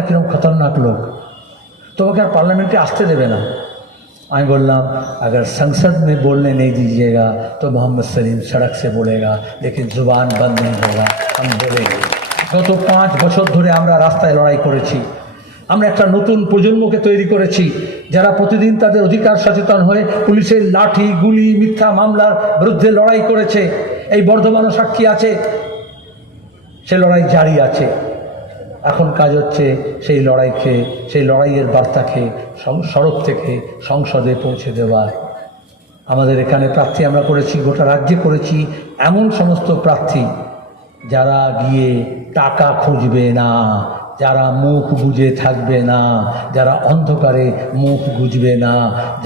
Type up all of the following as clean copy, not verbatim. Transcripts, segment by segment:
না কিরকম খতরনাক লোক, তোমাকে আর পার্লামেন্টে আসতে দেবে না। আমি বললাম अगर संसद में बोलने नहीं दीजिएगा तो मोहम्मद सलीम सड़क से बोलेगा, लेकिन जुबान बंद नहीं होगा, हम बोलेंगे। গত 5 বছর ধরে আমরা রাস্তায় লড়াই করেছি। আমরা একটা নতুন প্রজন্মকে তৈরি করেছি যারা প্রতিদিন তাদের অধিকার সচেতন হয়ে পুলিশের লাঠি গুলি মিথ্যা মামলার বিরুদ্ধে লড়াই করেছে। এই বর্ধমানও সাক্ষী আছে, সে লড়াই জারি আছে। এখন কাজ হচ্ছে সেই লড়াইকে, সেই লড়াইয়ের বার্তাকে সড়ক থেকে সংসদে পৌঁছে দেওয়া। আমাদের এখানে প্রার্থী আমরা করেছি, গোটা রাজ্যে করেছি এমন সমস্ত প্রার্থী যারা গিয়ে টাকা খুঁজবে না, যারা মুখ বুজে থাকবে না, যারা অন্ধকারে মুখ বুঝবে না,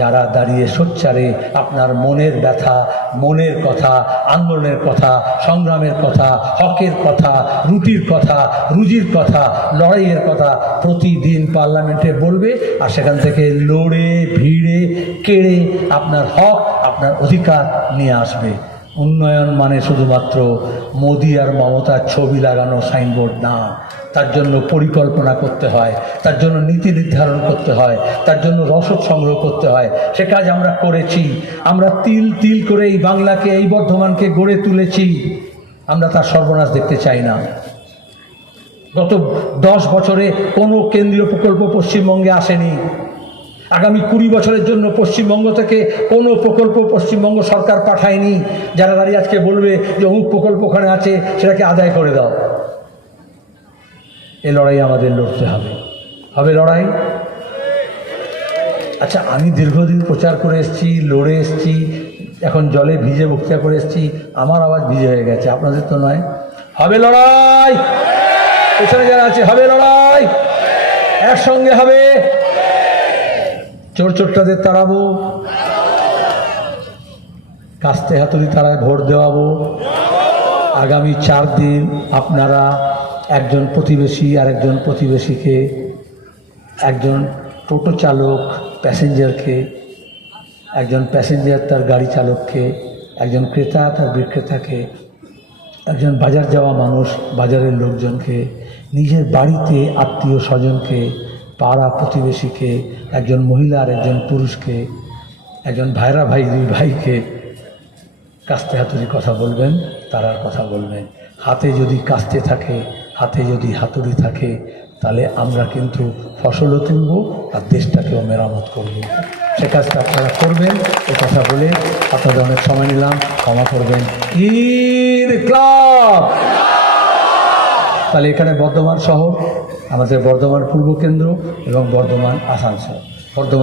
যারা দাঁড়িয়ে সোচ্চারে আপনার মনের ব্যথা, মনের কথা, আন্দোলনের কথা, সংগ্রামের কথা, হকের কথা, রুটির কথা, রুজির কথা, লড়াইয়ের কথা প্রতিদিন পার্লামেন্টে বলবে, আর সেখান থেকে লড়ে ভিড়ে কেড়ে আপনার হক, আপনার অধিকার নিয়ে আসবে। উন্নয়ন মানে শুধুমাত্র মোদি আর মমতার ছবি লাগানো সাইনবোর্ড না, তার জন্য পরিকল্পনা করতে হয়, তার জন্য নীতি নির্ধারণ করতে হয়, তার জন্য রসদ সংগ্রহ করতে হয়। সে কাজ আমরা করেছি। আমরা তিল তিল করে এই বাংলাকে, এই বর্ধমানকে গড়ে তুলেছি। আমরা তার সর্বনাশ দেখতে চাই না। গত 10 বছরে কোনো কেন্দ্রীয় প্রকল্প পশ্চিমবঙ্গে আসেনি। আগামী 20 বছরের জন্য পশ্চিমবঙ্গ থেকে কোনো প্রকল্প পশ্চিমবঙ্গ সরকার পাঠায়নি। যারা দাঁড়িয়ে আজকে বলবে যে অমুক প্রকল্প ওখানে আছে, সেটাকে আদায় করে দাও। এ লড়াই আমাদের লড়তে হবে। হবে লড়াই। আচ্ছা, আমি দীর্ঘদিন প্রচার করে এসেছি, লড়ে এসেছি, এখন জলে ভিজে বক্তৃতা করে এসেছি, আমার আওয়াজ ভিজে হয়ে গেছে, আপনাদের তো নয়। হবে লড়াই, পেছনে যারা আছে হবে লড়াই, একসঙ্গে হবে। চোরটাদের তাড়াবো, কাস্তে হাতুড়ি তারায় ভোট দেওয়াবো। আগামী 4 দিন আপনারা একজন প্রতিবেশী আর একজন প্রতিবেশীকে, একজন টোটো চালক প্যাসেঞ্জারকে, একজন প্যাসেঞ্জার তার গাড়ি চালককে, একজন ক্রেতা তার বিক্রেতাকে, একজন বাজার যাওয়া মানুষ বাজারের লোকজনকে, নিজের বাড়িতে আত্মীয় স্বজনকে, পাড়া প্রতিবেশীকে, একজন মহিলা আর একজন পুরুষকে, একজন ভাইরা ভাই দুই ভাইকে কাস্তে হাতুড়ি কথা বলবেন, তারার কথা বলবেন। হাতে যদি কাস্তে থাকে, হাতে যদি হাতুড়ি থাকে, তাহলে আমরা কিন্তু ফসলও তুলব আর দেশটাকেও মেরামত করব। সে কাজটা আপনারা করবেন। এ কথা বলে আপনাদের অনেক সময় নিলাম, ক্ষমা করবেন। ঈদ ক্লাব। তাহলে এখানে বর্ধমান শহর, আমাদের বর্ধমান পূর্ব কেন্দ্র এবং বর্ধমান আসানসোল, বর্ধমান